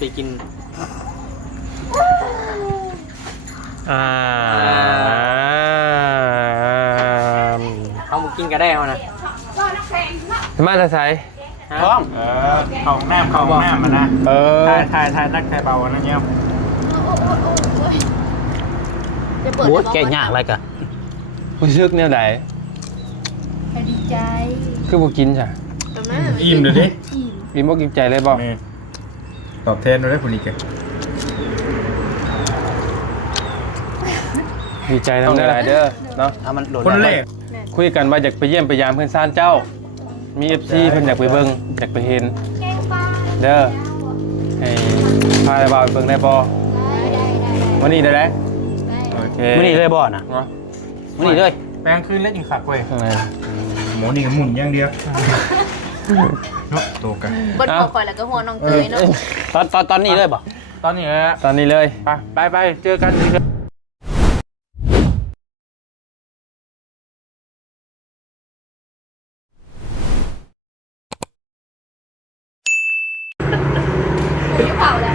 ไปกินเอามากินก็ได้เอานะมาจะใส่พร้อมของแม่มันนะทายนักไทยเบานะเนี่ยโอ้แกยากอะไรกันรู้สึกเนี่ยไหนดีใจคือบ่กินจ้ะอิ่มเลยดิอิ่มบ่กินใจเลยบ่ตอบแทนเราได้ผลอีกดีใจทำได้หลายเด้อเนาะคนแรกคุยกันว่าอยากไปเยี่ยมไปยามเพื่อนซ่านเจ้ามี FC เพิ่นอยากไปเบิ่งอยากไปเห็นเด้อให้พาไปบ่าวเบิ่งได้บ่วันนี้ได้แล้วโอเคมื้อนี้เลยบ่น่ะเนาะมื้อนี้เลยแปลงคืนแล้วยิงขักเว้ยหมูนี่ก็หมุนอย่างเดียวเนาะโตกันบนหัวคอยแล้วก็หัวน้องเตยเนาะตอนนี้เลยบ่ตอนนี้เลย ไปเจอกันเผาแล้ว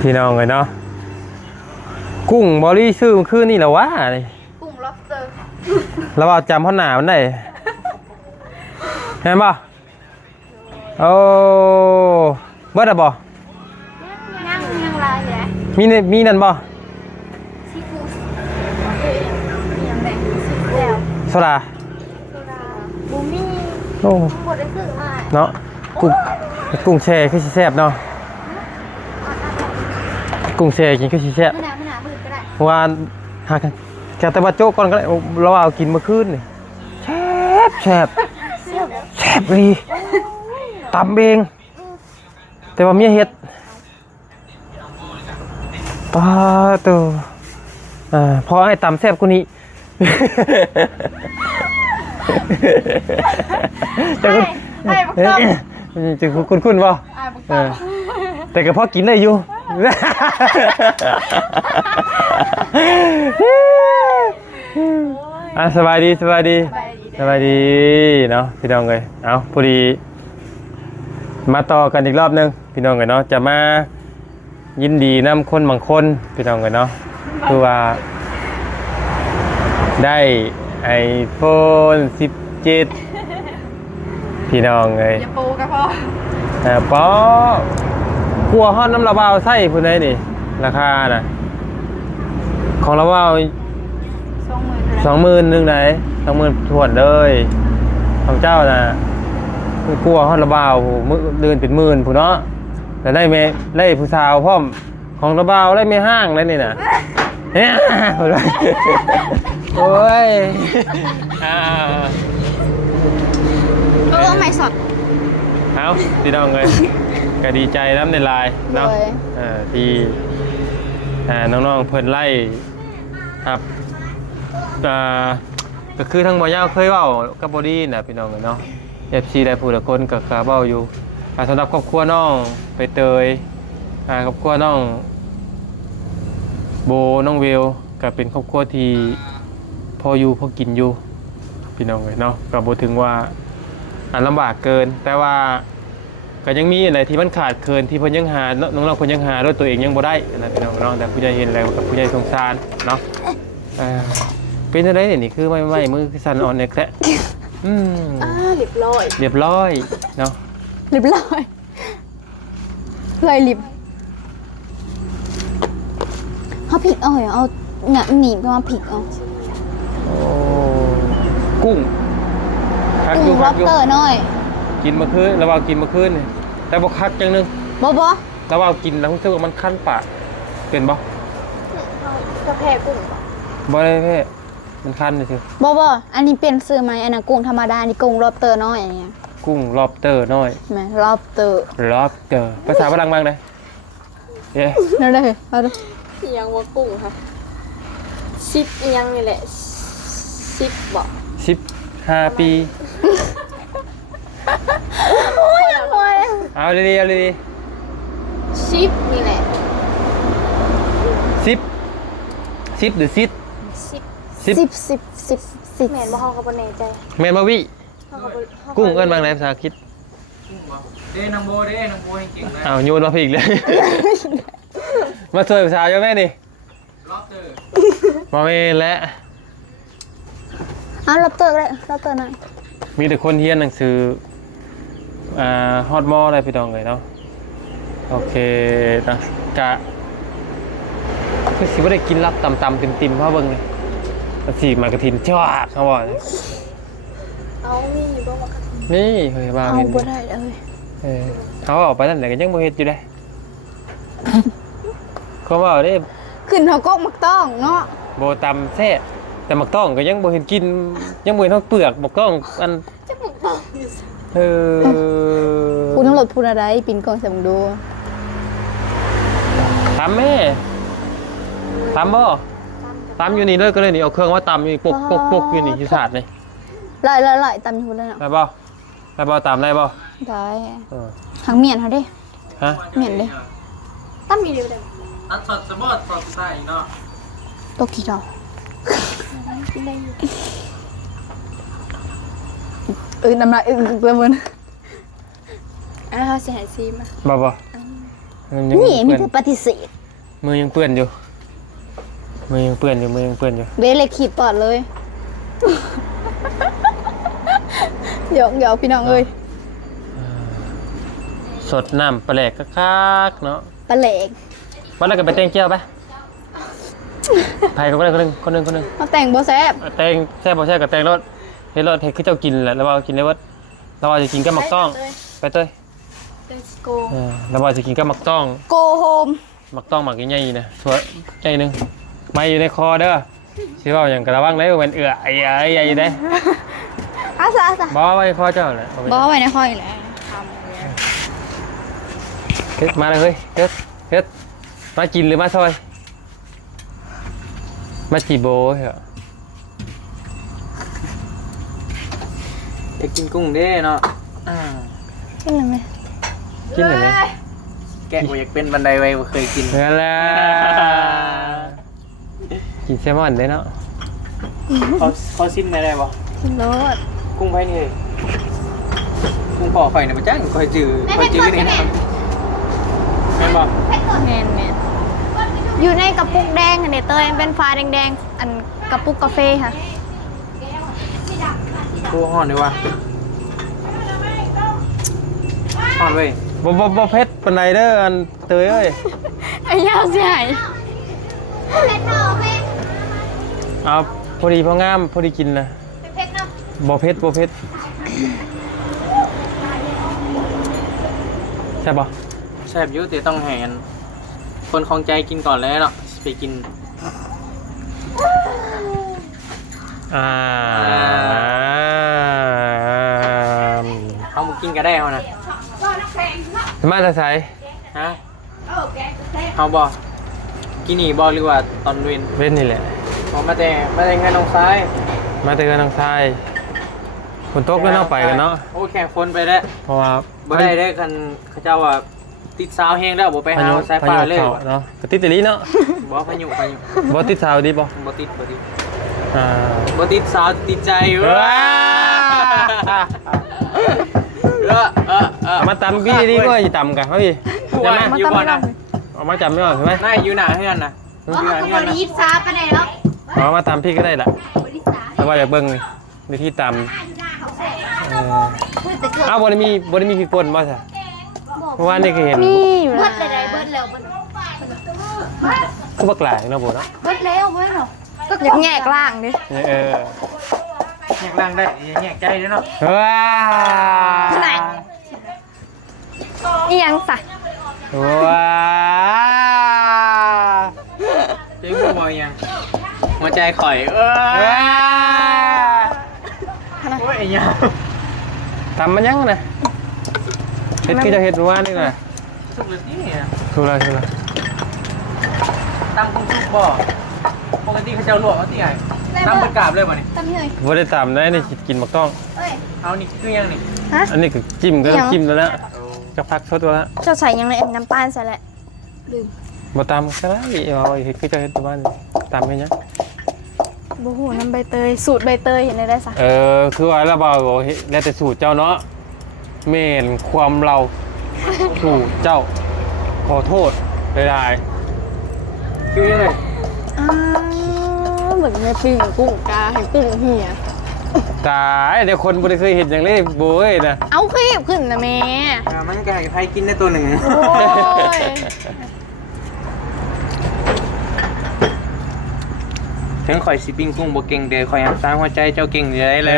พี่น้องเลยเนาะกุ้งบอรี่ซื้อมันคือนี่แหละวะกุ้ง lobster เราเอาจำเขาหนามันได้เห็นป่ะโอ้เบิร์ดอะบ่ยังลายแหละมีนั่นบ่ซีฟู้ดยังแบ่งซีฟู้ดแล้วโซดาบูมี่โอ้หมดได้ซื้อมาเนาะกุ้งแช่คือสิแซ่บเนาะกุ้งแช่กินคือสิแซ่บไม่หนามืดก็ได้ว่าหากันแต่ว่าโจ๊กก่อนก็ได้เราเอากินเมื่อคืนนี่แซ่บดีตำเองแต่ว่าเมียเฮ็ดปลาตัวพอให้ตำแซ่บกูนี้จะคุ้นป่ะแต่ก็พอกินได้อยู่สบายดีเนาะพี่น้องเลยเอาพอดีมาต่อกันอีกรอบนึงพี่น้องเลยเนาะจะมายินดีนำคนบางคนพี่น้องเลยเนาะคือว่าได้ iPhone 17พี่น้องเลยอย่าปูก็พอป๊อกลัวฮอดน้ำระบาวไส้พุ่นได้นี่ราคาน่ะของระบาว20,000นึงไหน20,000ถ่วนเลยของเจ้าน่ะกลัวฮอดระบาวมื้อเดือนเป็นหมื่นผู้เนาะแต่ได้ผู้สาวพร้อมของระบาวได้ไม่ห้างได้นี่น่ะโอ้ยไม่สดเอาพี่น้องเลยก็ดีใจน้ำในลายเนาะที่น้องๆเพิ่นไล่ครับก็คือทั้งบ่ยาวเคยเว้ากับบอดี้น่ะพี่น้องเนาะ FC ได้ผู้ละคนก็เว้าอยู่สำหรับครอบครัวน้องไปเตยครอบครัวน้องโบน้องเวลก็เป็นครอบครัวที่พออยู่พอกินอยู่พี่น้องเนาะก็บ่ถึงว่าลำบากเกินแต่ว่าก็ยังมีอะไรที่มันขาดเกินที่เพิ่นยังหาน้องๆเพิ่นยังหาด้วยตัวเองยังบ่ได้นะพี่น้องเนาะแต่ผู้ใหญ่เห็นแล้วกับผู้ใหญ่สงสารเนาะเป็นอะไรนี่คือไม่มือสั่นอ่อนเนี่ยแค่เรียบร้อยเนาะเรียบร้อยเลยลิบเขาผิดเอาหนีบมาผิดเอากุ้งล็อบสเตอร์น้อยกินเมื่อคืนแล้วว่ากินเมื่อคืนแต่บ่คักจังนึงบ่แล้วว่ากินแล้วรู้สึกว่ามันคันปากเป็นบ่กระเพาะกุ้งบ่ได้แพ้มันคันซื่อบ่อันนี้เปลี่ยนซื้อไหมอันนั้นกุ้งธรรมดานี่กุ้งล็อบสเตอร์น้อยอย่างเงี้ยกุ้งล็อบสเตอร์น้อยแม่ล็อบสเตอร์ภาษาฝรั่งบ้างเลยนั่นเลยเอาดูยังว่ากุ้งค่ะชิปยังนี่แหละชิปบอก15 ปีโอ้ยยังไงเอาดีชิปนี่แหละ10หรือ10 10แม่นบ่เฮาก็บ่แน่ใจแม่นบ่วิ กุ้งเอิ้นบางไหนภาษาอังกฤษ เด้นางโบเด้นางโบให้เก่งนะ อ้าวโยนมาพี่อีกเลย มาช่วยภาษาเยอะแม่นี่ ล็อบเตอร์ มาเมนและ เอารับเตอร์เลยรับเตอร์หน่อย มีแต่คนเฮียนหนังสือฮอตมออะไรพี่น้องเลยเนาะโอเคนะกะคือสิว่าได้กินรับตำๆติ่มๆเพราะเบิ่งเลยสีมากระถินจ้าเขาบอกเลย เอามีอยู่บ้างวะ นี่เฮ้ยบ้า เอา เห็น บ่ได้เลย เขาออกไปนั่นแหละก็ยังบ่เฮ็ดอยู่ได้ เขาบอกได้ ขึ้นเขากกมักต้องเนาะ โบตำแซ่แต่หมักต้องก็ยังบ่เห็นกินยังบ่เห็นทั้งเปลือกหมักต้องอัน จะมักต้อง พู คุณตำรวจพูดอะไรปิ่นกองเสมดู ตำแม่ตำบ่ตำอยู่นี่เลยก็เลยนี่เอาเครื่องมาตำอยู่ปกอยู่นี่ที่ศาสตร์นี่ ไล่ตามอยู่แล้วเนาะ ได้บ่ได้บ่ตำได้บ่ ได้ทางเมียนเขาดิ ฮะ เมียนดิตั้มมีเดียวเดียว อันสดสมอดสดใส่เนาะ ตกกี่ดอกน้ำลายเลยมึงเขาเสียหายซีมา บ่นี่มีแต่ปฏิเสธ มือยังเปื้อนอยู่มือยังเปื้อนอยู่เบสเลยขีดปอดเลยหยอกพี่น้องเอ้ย สดน้ำปลาแหลกคักๆเนาะ ปลาแหลก วันนั้นก็ไปแต่งเจียวไปไผก็ได้คนหนึง เขาแต่งโบแซบ แต่งแซ่บบ่แซ่บก็แต่งรถเฮ็ดรถเฮ็ดคือเจ้ากินแหละแล้วว่ากินได้ว่าเราว่าจะกินกับหมักต้องไปเต้ย โก แล้วว่าจะกินกับหมักต้อง โกโฮม หมักต้องหมักใหญ่ๆนะสวยใหญ่นึงมาอยู่ในคอเด้อสิว่าอย่างกระวังได้ว่ามันเอื้อไอ้ใหญ่ได้ อาซา บ่ไว้คอเจ้าแหละ บอไว้ในคอยแหละ เฮ็ดมาเลยเฮ้ยเฮ็ดมากินหรือมาซอยมาจีโบเหรอ จะกินกุ้งเด้เนาะ กินเลยไหม กินหน่อยไหม แกกูอยากเป็นบันไดไว้บ่เคยกิน นั่นแหละกินแซลมอนได้เนาะ เขาซิมได้บ่ กินรส กุ้งไผนี่กุ้งปอกไฟเนี่ยบ่จังคอยจื้อนี่นะแม่นบ่ แมนอยู่ในกระปุกแดงค่ะเนี่ยเตยเป็นฟ้าแดงๆอันกระปุกกาแฟค่ะ กูฮ้อนดีว่ะฮ้อนเว้ย บ่เผ็ดปานใดเด้ออันเตยเอ้ย ไอ้ยาวเสียหาย เอาพอดีพองามพอดีกินนะบ่เผ็ดใช่ป่ะ แซ่บอยู่แต่ต้องให้อันคนของใจกินก่อนแล้วเนาะไปกิน เอามากินก็ได้เอานะ มาจะใส่ ฮะเอาบ่กินนี่บ่หรือว่าตอนเว้น เว้นนี่แหละ เอามาแต่งานน้องซ้าย มาเตือนทางซ้ายคนโต๊ะก็เนาะไปกันเนาะ โอ้แข่งคนไปแล้ว เพราะว่า บ่ได้ได้กันเขาเจ้าว่าติดสาวแฮงแล้วบ่ไปหาสายฟ้าเลย เนาะกระติดตะลีเนาะ บ่พายุ บ่ติดสาวดีบ่ บ่ติด อ่า บ่ติดสาวติดใจอยู่ เอามาตำพี่ดีกว่าอย่าตำกันเขาพี่ อย่ามาอยู่ก่อนนะ เอามาจำไม่ออกใช่ไหม น่าอยู่หน้าเฮือนนะอยู่หน้าเฮือนนะ ยิบซาไปไหนแล้ว เอามาตำพี่ก็ได้ละ บริษา แต่ว่าอยากเบิ่งนี่วิธีตำอ้าวบ่ได้มีพริกป่นบ่ซะเมื่อวานนี่ก็เห็น มีอยู่ เบิ นะ ดเลยเบิดแล้วเบิด ก็บักหลายเนาะบ่เนาะ เบิดแล้วเบิดแล้ว อยากแงกล่างดิ เออ แยกร่างได้แยกใจด้วยเนาะ ว้า อีหยังสะ ว้า เจ๊กูบอกยังหัวใจข่อยโอ้ยยัง ทำมันยังนะเฮ็ดคือจะเฮ็ดเมื่อวานนี่นะ สุกเลยที่นี่ ถูกแล้ว ตั้มกุ้งสุกบ่ปกติเขาจะลวกเอาที่ไหนตั้มเป็นกาบเลยบ่นี่ ตั้มเลย บ่ได้ตำได้นี่กินบักต้อง เอานี่คือยังนี่ ฮะ อันนี้ก็จิ้มก็ต้องจิ้มแล้วนะก็พักสดแล้ว จะใส่ยังไงน้ำตาลใส่แหละ บ่ตำก็ได้เอาเฮ็ดคือจะเฮ็ดเมื่อวานตำให้ยัง บูหูน้ำใบเตยสูตรใบเตยเห็นได้สัก คือว่าเราบอกแล้วแต่สูตรเจ้าเนาะเมนความเราสูตรเจ้าขอโทษได้ คือเลย เหมือนแม่ปิ้งกุ้งกาให้กุ้งเหี่ย ตายเดี๋ยวคนบ่ได้เคยเห็นอย่างนี้โบ้ยนะ เอาครีบขึ้นนะแม่ มันก็ให้ไผกินได้ตัวหนึ่ง โอ้ย ถึงข่อยสิปิ้งกุ้งบ่เก่งเด้อข่อยหักษาหัวใจเจ้าเก่งอยู่ได้เลย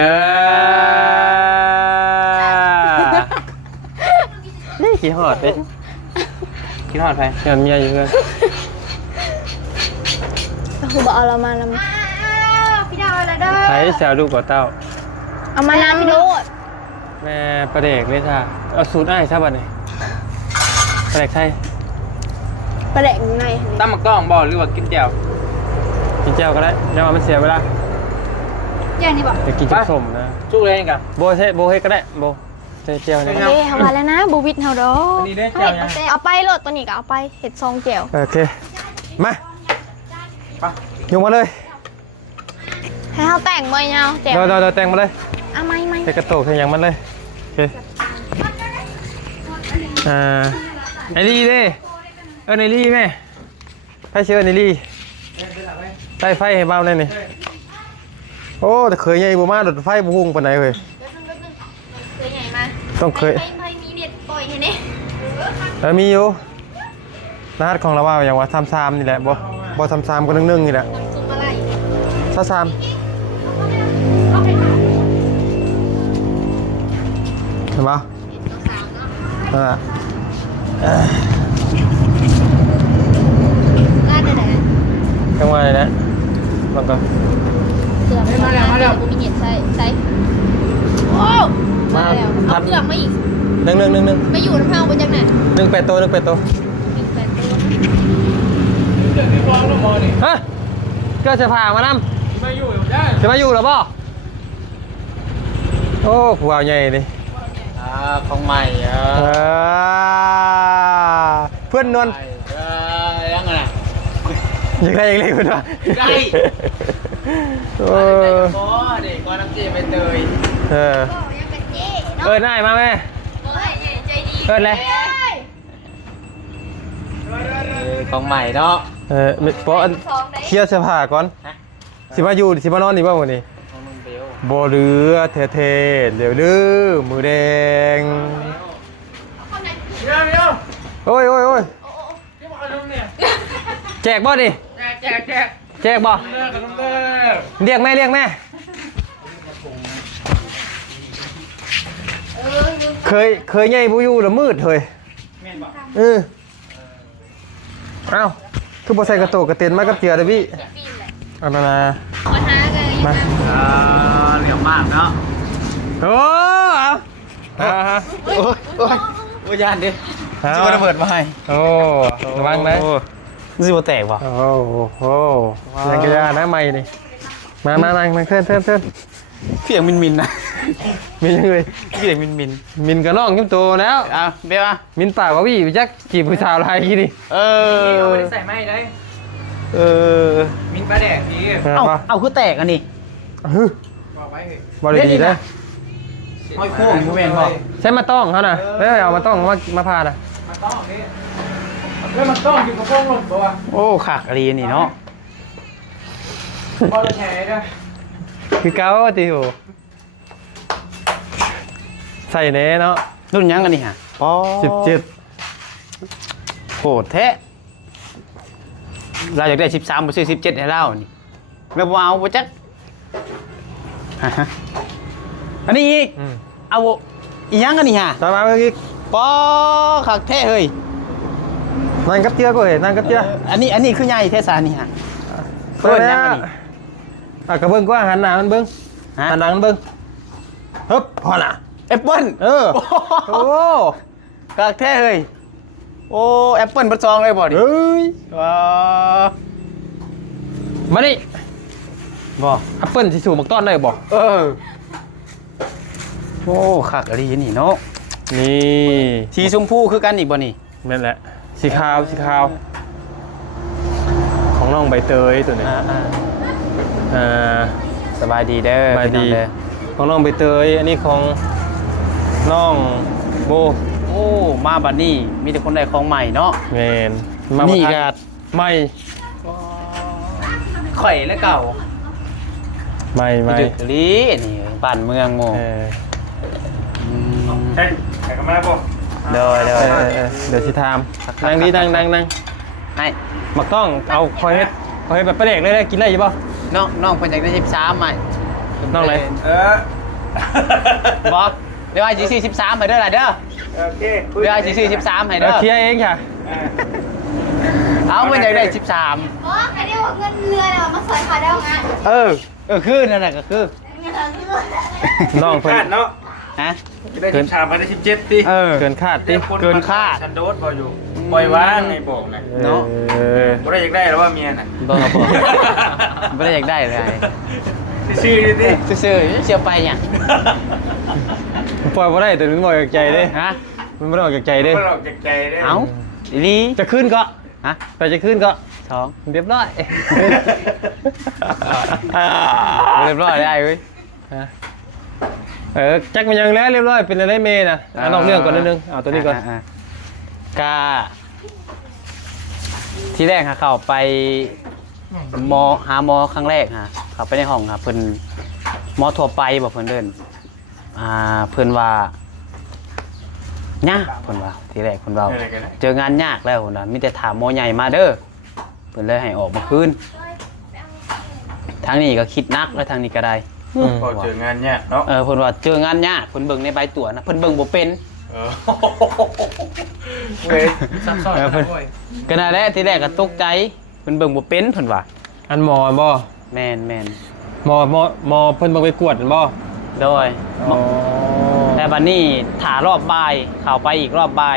นี่ขี้หอดเลย คิดฮอดไผ งานเมียอยู่เพื่อน คือบอกเอาเรามาน พี่ดาวอะไรเด้อ ใช้แซวลูกกับเต้า ำเอามานำโลด แม่ประเด็กเลยค่ะเอาสูตรอ้ายซะบัดนี้ประเด็กใช่ ประเด็กอยู่ใน ตั้มมะกล้องบ่หรือว่ากินแจ่ว กินเจ้าก็ได้อย่ามามันเสียเวลา อย่างนี้บอก เดี๋ยวกินจุกส้มนะ จุกเลยกัน โบเฮ้ก็ได้โบเจียวเนี่ย เฮ้ยเอามาแล้วนะบูวิทเฮาดอ อันนี้ได้แจ่วยัง เอาไปโลดตัวนี้ก็เอาไปเห็ดซองแจ่ว โอเคมายุงมาเลย ให้เฮาแต่งมวยเงาแจ่ว เราแต่งมาเลย เอาไม่ ใส่กระโตกใส่ยังมันเลยโอเคไอรีเด้ไอรีแม่ไฟเชื่อไอรีใส่ไฟให้เบาเลยนี่โอ้แต่เคยใหญ่บ่มากรถไฟบุ้งปานไหนเลย เคยใหญ่มา ต้องเคย เคยมีเด็ดปล่อยให้เนี่ย มีอยู่รหัสของเราว่าอย่างว่า33นี่แหละบ่33ก็11นี่แหละ ซุ่มอะไร 33เห็นปะ สาวเนาะลาดได้ไหน จังหวะเลยนะลองก่อน เสือมาแล้วกูมีเห็ดใส่โอ้มาแล้วเอาเสือมาอีก 1 มาอยู่น้ำเผาไปจังไหน 8ตัว1 8ตัว 1 8 ตัว เดี๋ยวนี้ฟ้องแล้วหมอนี่ ฮะก็จะพามานำ มาอยู่ได้ จะมาอยู่หรอบ่โอ้ผัวใหญ่ดิ ของใหม่เพื่อนนวล ยังไง ยังไงยังไงคุณวะ ได้ โอ้ หมอเด็กว่าน้ำจีไปเตย ยังเป็นเจ๊เนาะ นายมาแม่ เฮ้ยใจดี เลย ของใหม่เนาะ เพราะเคลียร์เสื้อผ้าก่อนสิมาอยู่สิมานอนนี่บ้างวันนี้ ของนุ่มเบล บ่เรือเท่ๆเดี๋ยวดื้อมือแดง เดี๋ยว โอ้ย ที่บอกนุ่มเนี่ย แจกบ่ดิ แจก แจกบ่ เลิกกับนุ่มเลิก เรียกแม่เคยใหญ่บ่อยู่แล้วมืดเฮ้ย แม่นบอก เอ้าคือบ่ใส่กระโตกกระเต็นมากับเจือเด้อพี่ ปีนแหละ เอามา มาหากัน มา เหลี่ยมมากเนาะ โอ้เอาโอ้ยยานดิ เอา จะระเบิดมาให้ โอ้ระวังนะ สิบ่แตกบ่ โอ้โหยังกระยานะไม่นี่มานั่งเทิน เสียงมินๆนะ มียังเลย เสียงมิน มินกระน้องยิ้มโตแล้ว ๆเบี้ย มินปากว่าวี่จักจีบผู้สาวลายกี่ดิ เอาไปใส่ไม้ได้ มินปลาแดกพี่ เอาคือแตกอันนี้ บอกไว้เฮ้ย บริดีนะ ห้อยโค้งอยู่แม่นบอก ใช้มาต้องเขานะไม่เอามาต้องมาพานะ มาต้องนี่แล้วมันต้องอยู่กับโค้งหล่นตัว โอ้ขากอะไรนี่เนาะ พอจะแฉด้วย คือเก้าติโอใส่เน้เนาะ รุ่นยังอันนี้ฮะปอ 17 โหดแท้เราอยากได้13บ่ซื้อ17ให้เรานี่แม่บ่เอาบ่จักอันนี้อีกเอาอีหยังอันนี้ฮะ ต่อมาเมื่อกี้ ปอคักแท้เฮ้ย นั่งกับเจือก็เห็นนั่งกับเจือ อันนี้คือใหญ่แท้ซานี่ฮะ เปิดยังอันนี้กระเบื้องก็หันหน้ามันเบิ้ง ฮะ หันหน้ามันเบิ้งฮึบพอละ แอปเปิ้ล โอ้ กากแท้เฮ้ยโอ้แอปเปิ้ลเบอร์ซองเลยบ่ดิ เฮ้ย ว้า มาดิ บ่ แอปเปิ้ลสิสู่หมกต้อนได้บ่ โอ้คักอะไรนี่เนาะ นี่ สีชมพูคือกันอีกบ่นี่ นั่นแหละสีขาวของน้องใบเตยตัวนี้ สบายดีเด้อ สบายดี พี่น้องเด้อ ของน้องใบเตยอันนี้ของน้องโบ โอ้มาบัดนี้มีแต่คนได้ของใหม่เนาะ แมน นี่ บ่ทั ก็ ไม่ ข่อยและเก่า ไม่ ดึกลีนี่บ้านเมืองโม เออ ใช่ใครก็มาบ่ เด้อเด้อ เดี๋ยวสิถามนั่งดีนั่ง ให้ มักต้องเอาคอยเฮ็ดแบบประเด็กเลยนะกินได้อยู่ป่ะ น้องเพิ่นอยากได้13ใหม่ น้องไหน บอกเดี๋ยวไอ้สิซื้อ13ให้เด้อล่ะเด้อ โอเค เดี๋ยวไอ้สิซื้อ13ให้เด้อ เคลียร์เองค่ะ เอาเพิ่นอยากได้13 อ๋อใครได้ว่าเงินเรือเนี่ยมาใส่ขาได้งาน คือนั่นน่ะก็คือ น้องเพิ่น คาดเนาะ ฮะ ได้13มาได้17ติ เกินคาดติ เกินคาด ฉันโดดบ่อยู่ปล่อยว่างไงบอกนะ เนาะ บ่ได้อยากได้แล้วว่าเมียน่ะ บ่บ่ได้อยากได้เลย ซื่อๆดิ ซื่อๆเสียไปหยัง ปล่อยบ่ได้แต่มันบ่ออกจากใจเด้ ฮะ มันบ่ได้ออกจากใจเด้ บ่ออกจากใจเด้ เอ้าอีหลี จะขึ้นก็ ฮะ ไปจะขึ้นก็ 2 เรียบร้อย เรียบร้อยได้เว้ย แจ็คมันยังแล้วเรียบร้อยเป็นอะไรเมย์นะเอานอกเรื่องก่อนนิดนึงเอาตัวนี้ก่อน กาที่แรกค่ะเข้าไปหาหมอครั้งแรกค่ะเข้าไปในห้องค่ะเพิ่นหมอทั่วไปบอกเพิ่นเดินเพิ่นว่าเพิ่นว่าที่แรกเพิ่นว่าเจองานยากแล้วนะมีแต่ถามหมอใหญ่มาเด้อเพิ่นเลยให้ออกมาคืนทางนี้ก็คิดนักแล้วทางนี้ก็ได้ พอเจองานเนี่ยเนาะ เพิ่นว่าเจองานยากเพิ่นเบิ่งในใบตั๋วนะเพิ่นเบิ่งบ่เป็น เว้ยซับซ้อน เพิ่นก็นั่นแหละที่แรกก็ตกใจเพิ่นเบิ่งบ่เป็นเพิ่นว่า อันหมอบ่ แม่น หมอเพิ่นบ่ไปกวดบ่ โดยแต่บัดนี้ถ่ารอบบ่ายเข้าไปอีกรอบบ่า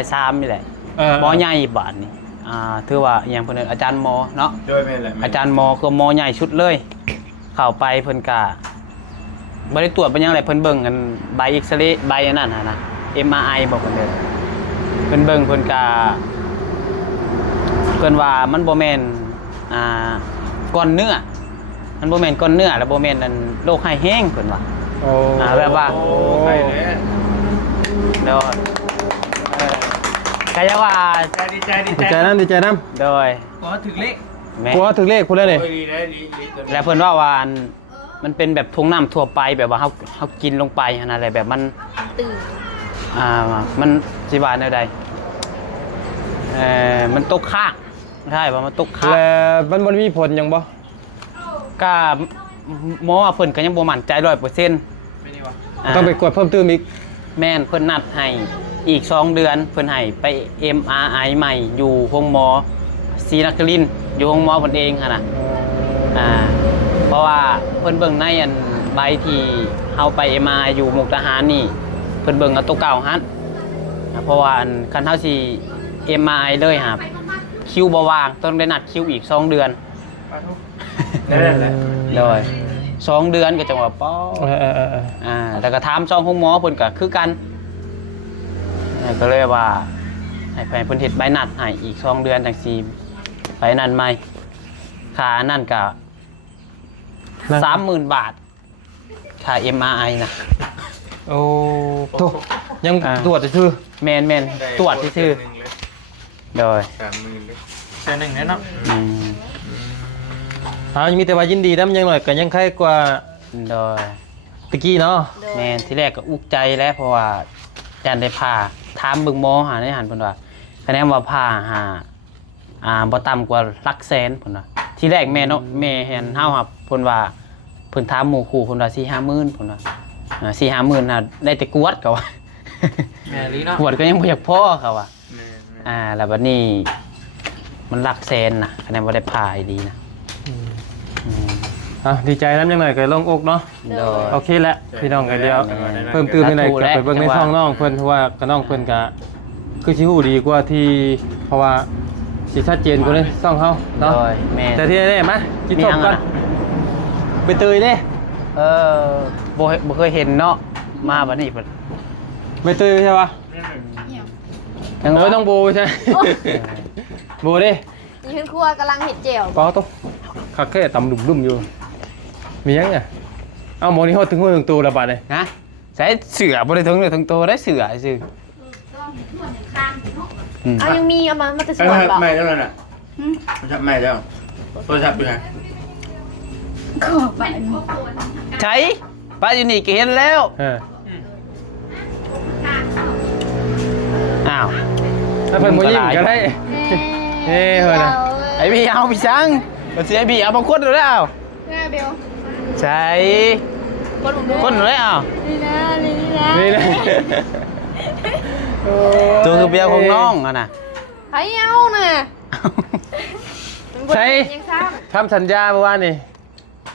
ย3นี่แหละหมอใหญ่บาดนี้ถือว่าอหยังเพิ่นเอิ้นอาจารย์หมอเนาะ โดยแม่นแหละ อาจารย์หมอคือหมอใหญ่ชุดเลยเข้าไปเพิ่นก็บ่ได้ตรวจเป็นหยังไงเพิ่นเบิ่งกันใบเอ็กซเรย์ใบอันนั้นนะ MRI บอกเพิ่นเด้อเพิ่นเบิ่งเพิ่นก็เพิ่นว่ามันบ่แม่นก้อนเนื้อมันบ่แม่นก้อนเนื้อแล้วบ่แม่นอันโรคไข้แห้งเพิ่นว่า โอ้ แบบว่า โอ้ไปเลย โดยก็ยังว่า ดีใจ ดีใจนำดีใจนำ โดย ก็ถึงเลข แม่ กลัวถึงเลขพุ่นแล้วนี่ ดีได้ดี แล้วเพิ่นว่าอันมันเป็นแบบทุ่งน้ำทั่วไปแบบว่าเฮากินลงไปหั่นน่ะแหละแบบมัน ตื่น มันสิว่าแนวใดมันตกค้างใช่ว่ามันตกค้าง แล้วมันบ่มีผลหยังบ่ ก็หมอว่าเพิ่นก็ยังบ่มั่นใจ 100% ไม่นี่วะ ต้องไปกวดเพิ่มเติมอีก แม่นเพิ่นนัดให้อีก2 เดือนเพิ่นให้ไป MRI ใหม่อยู่โรงหมอศรีนครินทร์อยู่โรงหมอเพิ่นเองหั่นน่ะเพราะว่าเพิ่นเบิ่งในอันใบที่เฮาไป MRI อยู่มุกดาหารนี่เพิ่นเบิ่งเอาตัวเก่าหั่นเพราะว่าอันคันเฮาสิ MRI เลยครับคิวบ่ว่างต้องได้นัดคิวอีก2 เดือน นั่นแหละ เลย2 เดือนก็จังว่าป้อ แล้วก็ถาม2ห้องหมอเพิ่นก็คือกันก็เลยว่าให้เพิ่นเฮ็ดใบนัดให้อีก2 เดือนจังซี่ไปนั่นใหม่ค่านั่นก็ 30,000 บาทค่า MRI นะ โอ้โตยังตรวจซื่อ แม่นๆตรวจซื่อๆโดย 30,000เลยเจอหนึ่งแน่เนาะ ยังมีแต่ว่ายินดีนำยังหน่อยก็ยังใครกว่า โดย ตะกี้เนาะ แม่นที่แรกก็อุกใจแล้วเพราะว่าจันได้ผ่าถามเบิ่งหมอหาในหันเพิ่นว่าคะแนนว่าผ่าหาบ่ต่ำกว่าหลักแสนเพิ่นว่าที่แรกแม่เนาะแม่เห็นเฮาครับเพิ่นว่าเพิ่นถามหมู่คู่เพิ่นว่า 4-50,000 เพิ่นว่า4-50,000น่ะได้แต่กวดก็ว่า แม่ลีเนาะ กวดก็ยังบ่อยากพอเขาว่าแล้วบัดนี้มันหลักแสนนะคะแนนบ่ได้ผ่าให้ดีนะดีใจนำยังหน่อยก็ลงอกเนาะ โดย โอเคแหละพี่น้องกันเดียวเพิ่มเติมในไหนก็ไปเบิ่งในช่องน้องเพิ่นเพราะว่าก็น้องเพิ่นก็คือสิฮู้ดีกว่าที่เพราะว่าสิชัดเจนกว่าในช่องเฮา โด เนาะ ยแม่น แต่ที่แน่ๆมากินจบก่อนไปเตยเด้ บ่เคยเห็นเนาะมาบัดนี้เพิ่น ไปเตยใช่ปะโอ้ยต้องโบใช่โบดิ นี่คือครัวกำลังเห็ดเจียว เปล่าต้อง คักแค่ตำดุ่มๆอยู่มียังไงเอาหมอนี่เขาถึงหัวถึงตัวระบาดเลย นะใช้เสือบริถึงเลยทั้งตัวได้เสือซื่ออืม เอายังมีเอามาจะส ไอ้ อนบอก ใหม่แล้วน่ะมันทำใหม่แล้วโทรศัพท์อยู่ไหน ใช้ป้าอยู่นี่ก็เห็นแล้ว อ้าว ถ้าเพิ่นบ่ยิ้มก็ได้เฮ้ยเฮ้ยนะ ไอ้พี่เอาพี่ช่างมาเสียพี่เอามาคนดูแล้ว ง่ายเบล ใช่ คนหนุ่มด้วย คนดูแล้ว นี่นะนี่นะ นี่นะ ตัวคือเบียร์ของน้องอ่ะนะ ใครเอาน่ะ ใช่ ยังซ้ ทำสัญญาเมื่อวานนี่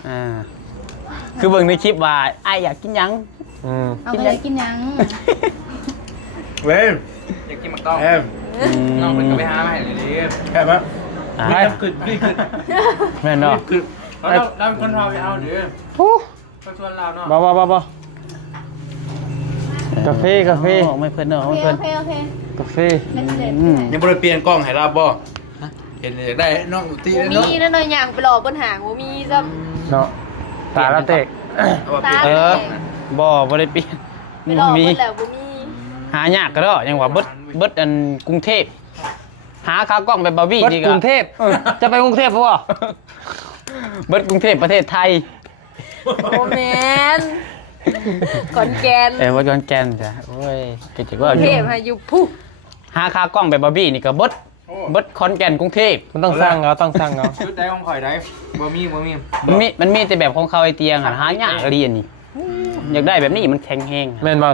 อ่าคือเบิ่งในคลิปว่าไอ้ายอยากกินหยัง เอาไปเลยกินยัง เว้ย อยากกินหมักต้อง เอ็ม น้องเป็นก็ไปหามาให้เลยดิ แค่ปะ อ่า รีบขึ้นรีบขึ้น แม่นเนาะ รีบขึ้น เราเป็นคนเราไปเอาเดี๋ยวก็ชวนเราเนาะ บ่กาแฟกาแฟ โอ้ไม่เพิ่นเนาะ ำโอ ไม่ เค เพิ่ โอน เคโอเค กาแฟ ไม่เสร็จ อืม ยังบ่ได้เปลี่ยนกล้องให้เราบ่เห็นอยากได้น้องตี บ่ เนาะ มีนั่นเลยอย่างไปหลอกบนหางบ่มีซ้ เนาะตาละเตะ เอามาเปลี่ยน เออบ่ได้เปลี่ยน ำไปหลอกบนแล้วบ่มี หายากก็ได้ยังว่าเบิดอันกรุงเทพหาขากล้องไปบาร์บี้ เบิด นี่ ก ก็ รุงเทพจะไปกรุงเทพป่ะ เบิดกรุงเทพประเทศไทย โอแมนขอนแกน เออวัดกอนแก่นจ้ะโอ้ยเกิดว่า เทพอยู่ผู้ หาขากล้องไปบาร์บี้นี่ก็เบิดขอนแก่นกรุงเทพ มันต้องสร้างเอาต้องสร้างเอา ชุดได้ของข่อยได้บ่มี มันมีแต่แบบของเขาไอเตียงอ่ะหายากเรียนนี่อยากได้แบบนี้มันแข็งแห้ง แม่นบ่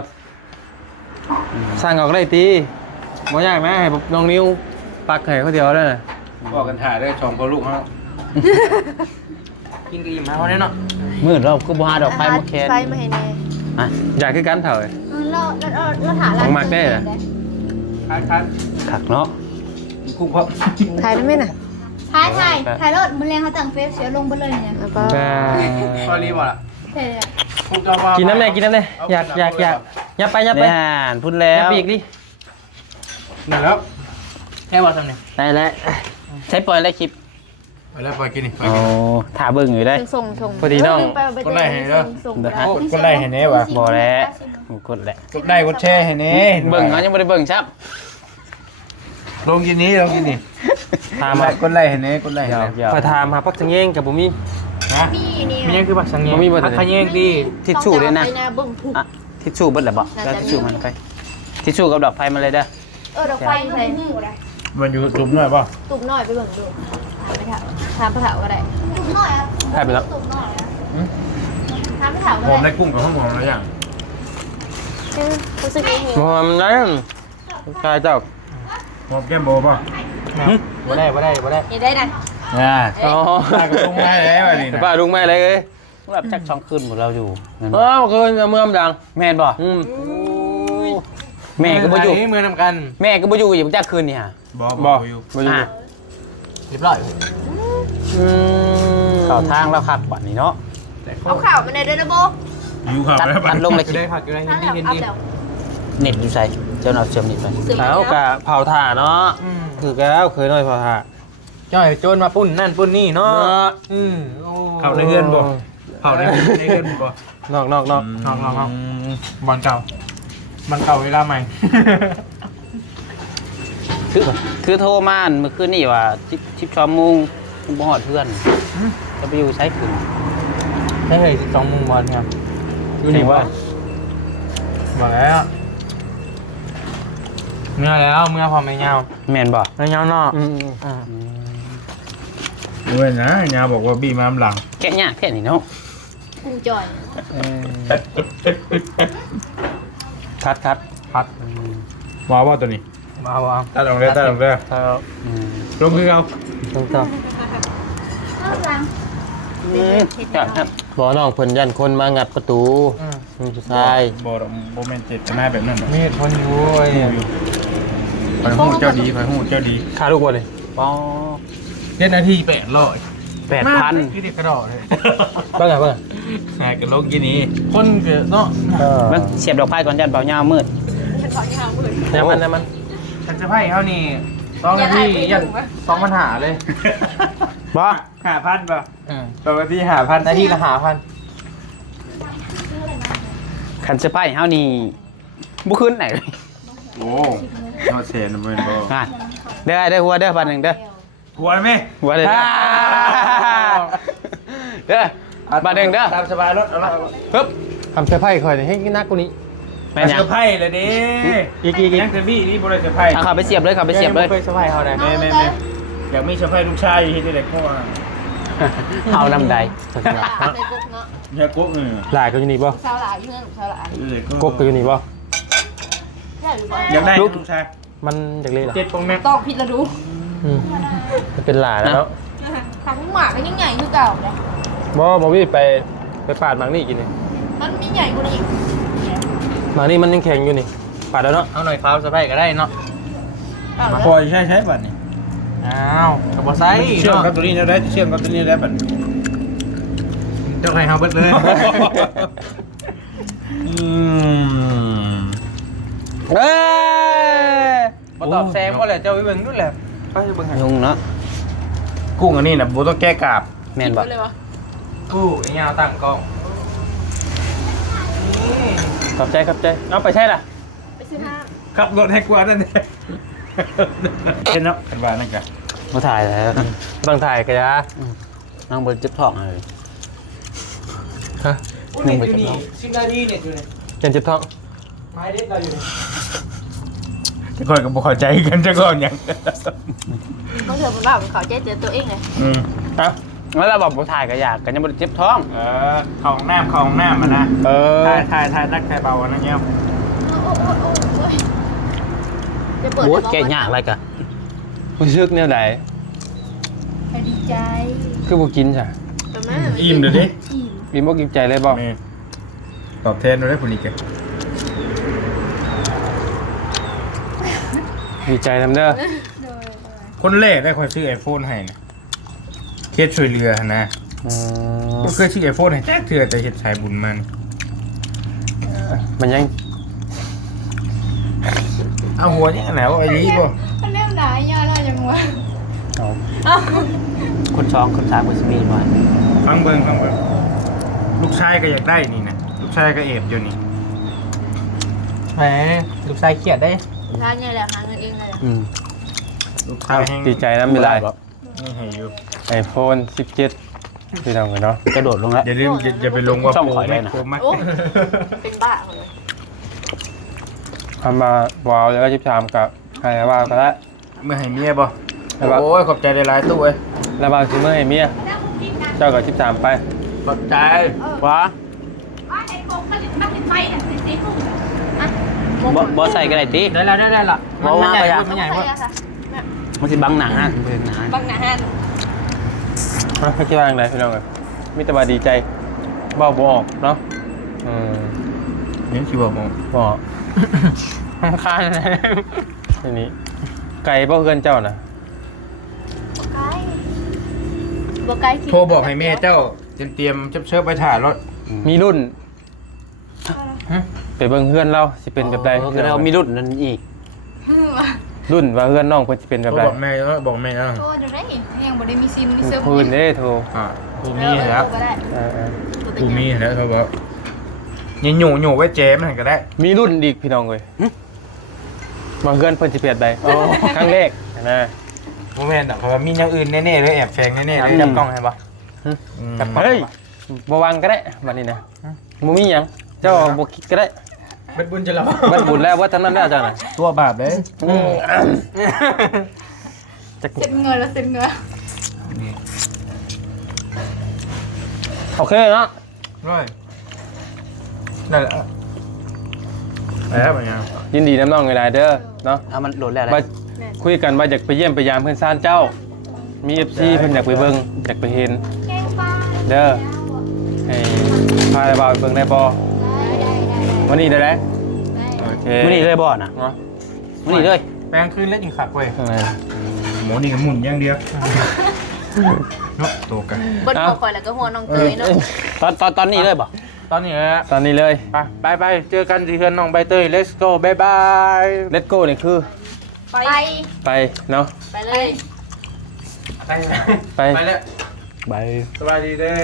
สร้างเอาก็ได้ตีบ่ยากนะให้น้องนิ้วปักให้เขาเดียวแล้วน่ะ บอกกันถ่ายได้ชมเขาลูกเขา กินกระอิ่มมาเขาแน่เนาะ มืดเราก็บ่หาดอกไฟมาแคน ไฟมาให้แน่ อ่ะ อยากคือกันเถอะ เราถาม ของมักได้เหรอ คัด ขักเนาะ คุกเพราะ ถ่ายได้ไหมน่ะ ถ่ายรถมันแรงเขาต่างเฟซเสียลงไปเลยเนี่ย แล้วก็ พอรีบอ่ะ เท่เลย คุกจอว่า กินน้ำแน่กินน้ำแน่อยากยับไป ได้ห่านพูดแล้ ยับ ว ไปอีกดิ หนึ่งแล้วแค่ว่าทำเนี่ย ได้แล้วใช้ปล่อยแล้วคลิป ไปแล้วไปกินนี่ไป โอ้ถ่าเบิ่งอยู่ได้ ส่ง พอดีน้อง คนไล่ให้เด้อ ส่ง คนไล่ให้แน่วะ บ่แล้วกดแหละ กดได้กดแชร์ให้แน่ เบิ่งเขายังไม่ได้เบิ่งชับ ลงกินนี้ลงกินนี่ ถาม กดไล่ให้แน่กดไล่ให้แน่ ไปถามหาพักจังเง้งกับบุมี่ นะ พี่นี่ มียังคือบักสังเกต บ่มีบ่ พักขยี้ดี ทิชชู่ด้วยนะ เบิ่งผู้ อ่ะทิชชู่เบิดแล้วบ่แล้วทิชชู่มันไปทิชชู่กับดอกไฟมาเลยเด้อ ดอกไฟใส่ มันอยู่จุ่มหน่อยป่ะ ตุ่มหน่อยไปเบิ่งดูไปถามพระเถาก็ได้ ตุ่มหน่อยครับ ถ่ายไปแล้ว ตุ่มหน่อยนะ ถามพระเถาก็ หอม ได้ ได้กุ้งกับข้าวหอมแล้วอย่าง รู้สึกยังไง มันนั่นกายเจ้า หอมแก้มโบป่ะ บ่ได้ นี่ได้นะ อ่า อ๋อ ป้าก็ลงมาแล้วอันนี้ ป้าลุงไม่อะไรเลย แบบจักช่องคืนหมดเราอยู่นั่น เอ บ่ อเกินเมื่อมดัง แม่นบ่ แม่ก็บ่อยู่ มือนำกัน แม่ก็บ่อยู่อยู่จักคืนนี่ฮะ บ่อยู่ มาอยู่ อ่ะ เรียบร้อย เข้าทางแล้วครับบัดนี้เนาะ เอาข่าวมาในเดนโบ อยู่ครับ ตัดลงเลยค จะ ลิ ได้ ป ผักอยู่ได้ นั่ เห็ น น แหละ ดี เอา เห็นดี แล้ว เน็ตอยู่ใส่เจ้าหน่อยเชื่อมนิดไป เอากะเผาถ่าเนาะคือแก้วเคยหน่อยเผาถ่า จ้อยโจรมาปุ้นนั่นปุ้นนี่เนาะโอ้ เข้าในเฮือนบ่เผาในเฮือนบ่ นอก น้องบอลเก่าเวลาใหม่ คือโทรมาเมื่อคืนนี่ว่า12 โมงบ่ฮอดเพื่อนจะไปอยู่ใช้คืน ใช่เหรอ12 โมงบอลครับอยู่นี่ว่าบอกแล้วเมื่อพอไม่เงา แม่นบ่ ไม่เงาเนาะ ด้วยนะยาบอกว่าบี้มาหลัง แค่ยากแค่นี้เนาะ กุ้งจอย คัด พัด ว้าวตัวนี้ มาว่า ตัดออกเลยตัดออกเลย เอา อืม ลงคือเอา ต้องต่อ ข้างหลัง ครับ บ่น้องเพิ่นยันคนมางัดประตูมันจะใช่ บ่แม่นเจ็ดหน้าแบบนั้น มีดคนอยู่ไอ้ คอยหูเจ้าดีคอยหูเจ้าดี ค่าลูกบ่เลย ปอ 7 นาที800 8,000 คือเด็กกระดอกเลย บ้างไง หากันลงกินนี้ คนเกิดเนาะ มันเสียบดอกไฟก่อนยันเบายาวมืด น้ำมัน ฉันจะไพ่เขานี่ 2 นาทียัน2ปัญหาเลย บ่ 5,000ป่ะ2 นาที 5,000 นาทีละ 5,000 คันเซอร์ไพรส์เฮานี่บ่ขึ้นไหนเลย โอ้ยอดเสียนะเว้ยบ่ อ่ะเด้อหัวเด้อพันหนึ่งเด้อ หัวไหม หัวเด้อเด้อพันหนึ่งเด้อ ตามสบายรถเอาละ ปึ๊บ ทำเซอร์ไพรส์คอยให้นักกว่านี้ แม่นยัง เซอร์ไพรส์เลยดิ อีก ยังจะมีนี่บริเซอร์ไพรส์ เอาเข้าไปเสียบเลยเข้าไปเสียบเลย เคยเซอร์ไพรส์เขาได้แม่อยากมีเซอร์ไพรส์ลูกชายที่ได้ก็ว่า เอาลำใด สาวหลาในกุ๊กเนาะ อยากกุ๊ก หลายก็อยู่นี่ป่ะ สาวหลาอยู่เพื่อนสาวหลา กบก็อยู่นี่ป่ะ อยากอยู่บ้าน อยากได้ลูกชาย มันจากเล่เหรอ 7 ปงแม่ ต้องผิดละดู มันเป็นหลานแล้ว ทางหมาก็ยังใหญ่คือเก่าเลย บ่พี่ไปปาดมังนี่กินนี่ มันมีใหญ่กว่านี้อีก มังนี่มันยังแข็งอยู่นี่ปาดแล้วเนาะ เอาหน่อยฟ้าเซอร์ไพรส์ก็ได้เนาะ เอา มา แล้ว พอใช้บัตรนี่อ้าวกับบอไซเชื่อมกับตัวนี้ได้เชื่อมกับตัวนี้ได้บัตรเจ้าใครเฮาเบิดเลยเอ้ย มาตอบแซงว่าแหละเจ้าวิเบิงนู่นแหละไปเบิ่งให้ ยุงเนาะ กุ้งอันนี้น่ะบ่ต้องแก้กาบ แม่นบ่ เลยวะ กู้ไอ้ยาวตั้งกล้อง ขอบใจเอาไปใช่ล่ะ ไปซื้อห้า ขับรถให้กว่านั่นเองเห็นเนาะกันว่านั่นกัน มาถ่ายแล้ว ต้องถ่ายกันยะ น้องเบิร์ดจิ๊บท้องเลย ฮะ นี่อยู่นี่10 นาทีเนี่ยอยู่นี่ ยันจิบท้อง ไม้เด็ดเราอยู่นี่จะก่อนก็บ่เข้าใจกันจะก่อนหยัง ก็เธอเป็นบ้าเป็นเขาใจเจอตัวเองเลย เอ้าแล้วเราบอกบ่ถ่ายก็อยากกันยังบ่ได้จิ๊บท้อง เข้าห้องน้ำมานะ เออ ถ่ายนักถ่ายเบาอันนั้นเนี่ย โอ้ยจะเปิด โอ้ยแกะยากอะไรกะ รู้สึกแนวไหน ให้ดีใจ คือบ่กินจ้ะ แต่แม่ อิ่มเดี๋ยวดิ กินบ่กินใจเลยบ่ ตอบแทนเราได้ผลอีกแก ดีใจนำเด้อ คนแรกได้คอยซื้อ iPhone ให้นะเคสช่วยเรือนะ อืม ก็เคยซื้อ iPhone ให้แจ๊กเถื่อแต่เห็ดสายบุญมัน มันยัง เอาหัวเนี่ยแหล้วไอ้นี้ป่ะ มันเล่มไหนย่อได้ยังวะ เอาคนสองคนสามคนสี่มา ฟังเบิ่งลูกชายก็อยากได้นี่นะลูกชายก็เอฟอยู่นี่แหมลูกชายเครียดได้ ร้านใหญ่แหละหาเงินเองเลย อืม ลูกชายแห้ง ดีใจนำเวลา นี่ให้อยู่ iPhone 17พี่น้องกันเนาะ กระโดดลงแล้ว อย่าลืมอย่าไปลงว่า ช่องข่อยได้นะ โปรแม็ก โอ้เป็นบ้าเลย ทำมาว้าวแล้วก็13กับใครว่าก็ได้ เมื่อให้เมียป่ะ แล้วว่า โอ้ยขอบใจหลายๆตู้เอ้ย แล้วบางสิมื้อให้เมียเจ้าก็13ไป ขอบใจ ว้าบ่ใส่ก็ได้ติ ได้ละ เอามาไปอ่ะ มันใหญ่ว่า มันสิบังหนังฮะเบิ่งหนัง บังหนาฮัน ไม่คิดว่าอย่างไรพี่น้องเอ้ยมีแต่ว่าดีใจเบ้าบ่ออกเนาะนี่ชิวบอก บ่ออกข้างๆทีนี้ไก่บ่เฮือนเจ้าน่ะ ไกลบ่ไกล โทรบอกให้แม่เจ้าเตรียมเชิบไปถ่ายรถ มีรุ่นไปเบิ่งเฮือนเราสิเป็นแบบใด คือเรามีรุ่นนั้นอีก รุ่นว่าเฮือนน้องเพิ่นสิเป็นแบบใด บอกแม่แล้วบอกแม่แล้ว โอ้เดี๋ยวได้ยังบ่ได้มีซิมมีเซิร์ฟ พื้นเด้โทร กูมีแล้ว ก็ได้ เออ กูมีแล้วเขาบอกยังหนูไว้เจมันก็ได้ มีรุ่นอีกพี่น้องเอ้ยมาเฮือนเพิ่นสิเป็นแบบใดครั้งแรกนะ โมเมนต์เขาว่ามีอย่างอื่นแน่ๆเลยแอบแฝงแน่ๆเลยจับกล้องให้ปะจับกล้อง เฮ้ยบ่วางก็ได้บัดนี้นะบ่มีหยังเจ้าบ่คิดก็ได้ เบ็ดบุญจะหรอ บัดบุญแล้วว่าทั้งนั้นแล้วเจ้าน่ะ ตัวบาปเลย จัก เซ็นเงินแล้วเซ็นเงิน โอเคเนาะ ร้อยนั่นแหละแล้วเป็นยัง ยินดีน้ำน้องเวลาเด้อเนาะ เอามันโดดแล้ว ว่าคุยกันว่าอยากไปเยี่ยมไปยามเพื่อนซ่านเจ้า มี FC เพิ่นอยากไปเบิ่งอยากไปเห็นเด้อให้พาไปบ่าวไปเบิ่งได้บ่วันนี้ได้แล้วโอเค มื้อนี้เลยบ่น่ะ เนาะ มื้อนี้เลย แปลงคืนแล้วยิงขักเว้ย ข้างใน หมูนี่ก็หมุนอย่างเดียวเนาะตัวกัน บนหัวคอยแล้วก็หัวน้องเตยเนาะ ตอนนี้เลยบ่ ตอนนี้แหละ ตอนนี้เลย ไปเจอกันที่เฮือนน้องใบเตย let's go bye bye Let's go นี่คือ ไป ไปเนาะ ไปเลย ไป ไป ไปแล้ว บาย สบายดีเด้อ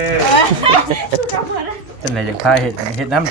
จังไหนจะพาเห็ดน้ำ